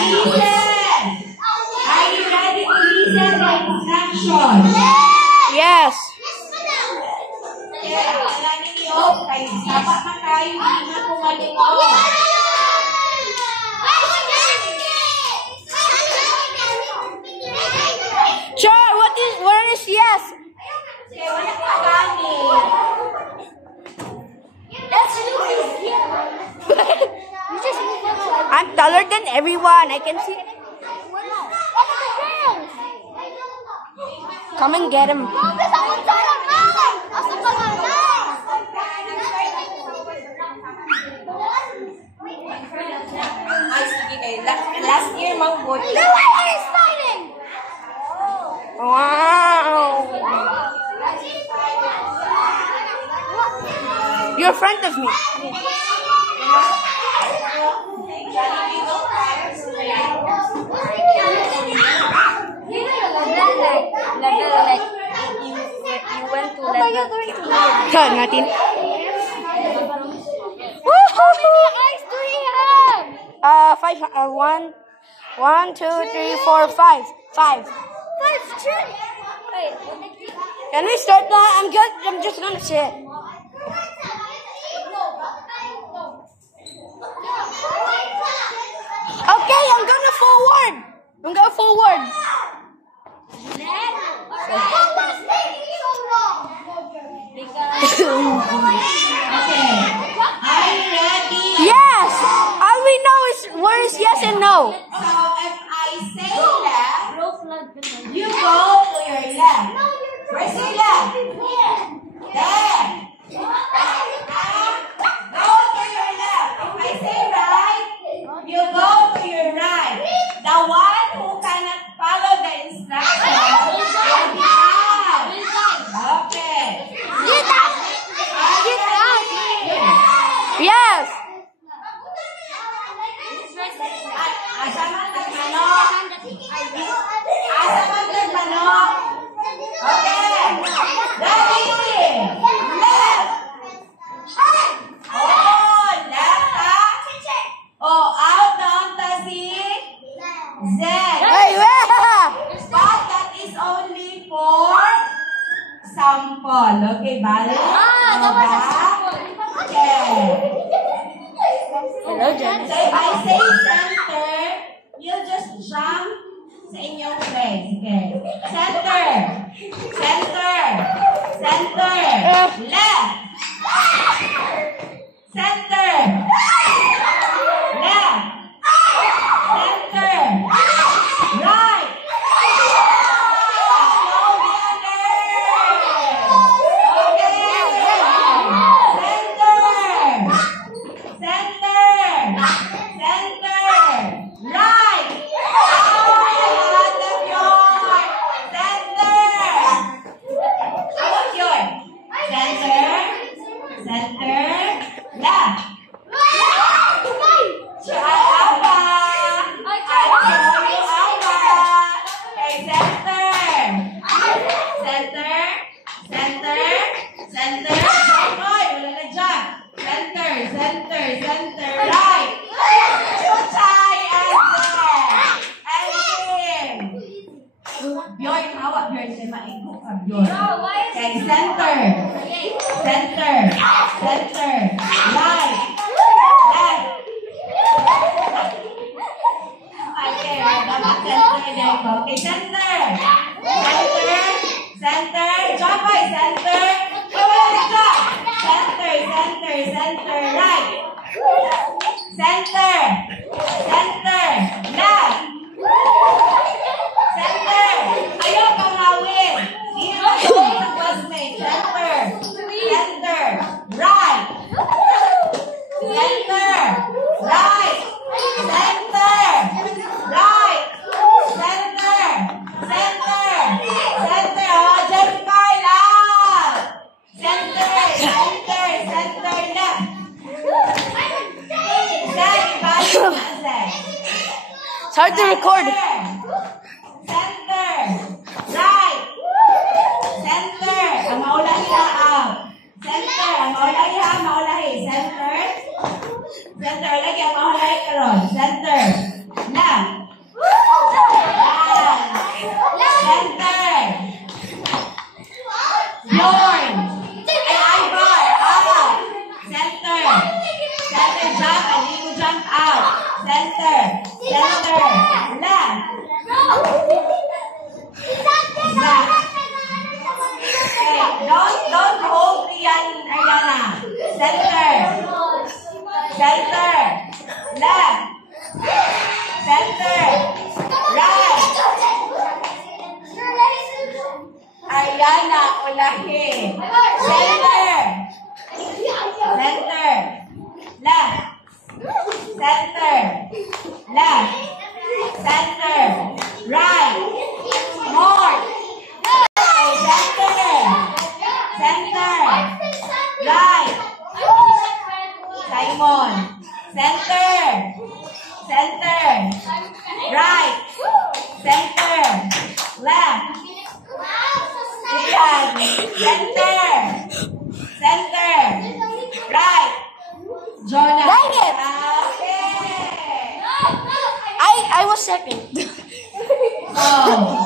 Listen. Are you ready to listen the instructions? Yes. Okay, alam ninyo, kayo dapat na kayo hindi na pumalingon. Sure, where is yes? Okay, wala ka gani. I'm taller than everyone. I can see. Come and get him. Ay, sige kayo. Last year, Mang Boy. Wow. You're in front of me. Level natin. Five. One, two, three, four, five. Five. Can we start now? I'm just gonna sit. Okay, I'm gonna forward. I'm going forward. Okay. Are you ready? Yes. All we know is where is yes and no. So, if I say left, you go to your left. Where's your left? There. Go to your left. If I say right, you go to your right. The one who cannot follow the instructions will be out. Okay. Yes. Asa man nagmanok? Asa man nagmanok? Okay. Ready? Left. Oh, left ha? Oh, out doon ta si Z. Hey, But that is only for sample. Okay, bali? Okay. Hello, Jen. So if I say center, you'll just jump sa inyong place. Okay. Center. Center. Center. Left. Center. Left. Center. Right. Slow the others. Okay. Center. Center. Center. Right. Out of your center. Out of your center. Center. Left. Try Alpha. I show you Alpha. Okay, center. Center. Center. Center. Oy, wala na dyan. Center. Center. Center. Right. Chuchay and there. And him. Bjoy, hawak Bjoy. Say maigo ka Bjoy. Okay, center. Center. Center. Right. Left. Okay, dapat center din ko. Okay, center. Center. Center. Jump by center. Oh, wala na dyan. Center. Center. Center. Right. Center. Center. Left. Center. Ayaw kang hawin. Dito ko yung classmate. Center. Center. Right. Center. Right. Center. Right. Center. Center. Center. Oh, just smile out. Center. Center. Center. Left. Zay, balik na, Zay. It's hard to record. Center. Right. Center. Ang maulahi na out. Center. Ang maulahi ha. Maulahi. Center. Center. Lagi ang maulahi karon. Center. Left. Center. Left. Okay, don't hold Ariana. Center. Center. Left. Center. Right. Ariana, ulahi. Center. Center. Left. Center. Left. Center. Right. More. Okay, center. Center. Right. Simon. Center. Center. Right. Center. Left. Ian. Center. Center. Right. Jonah. Dang it. Okay. I was second. Oh.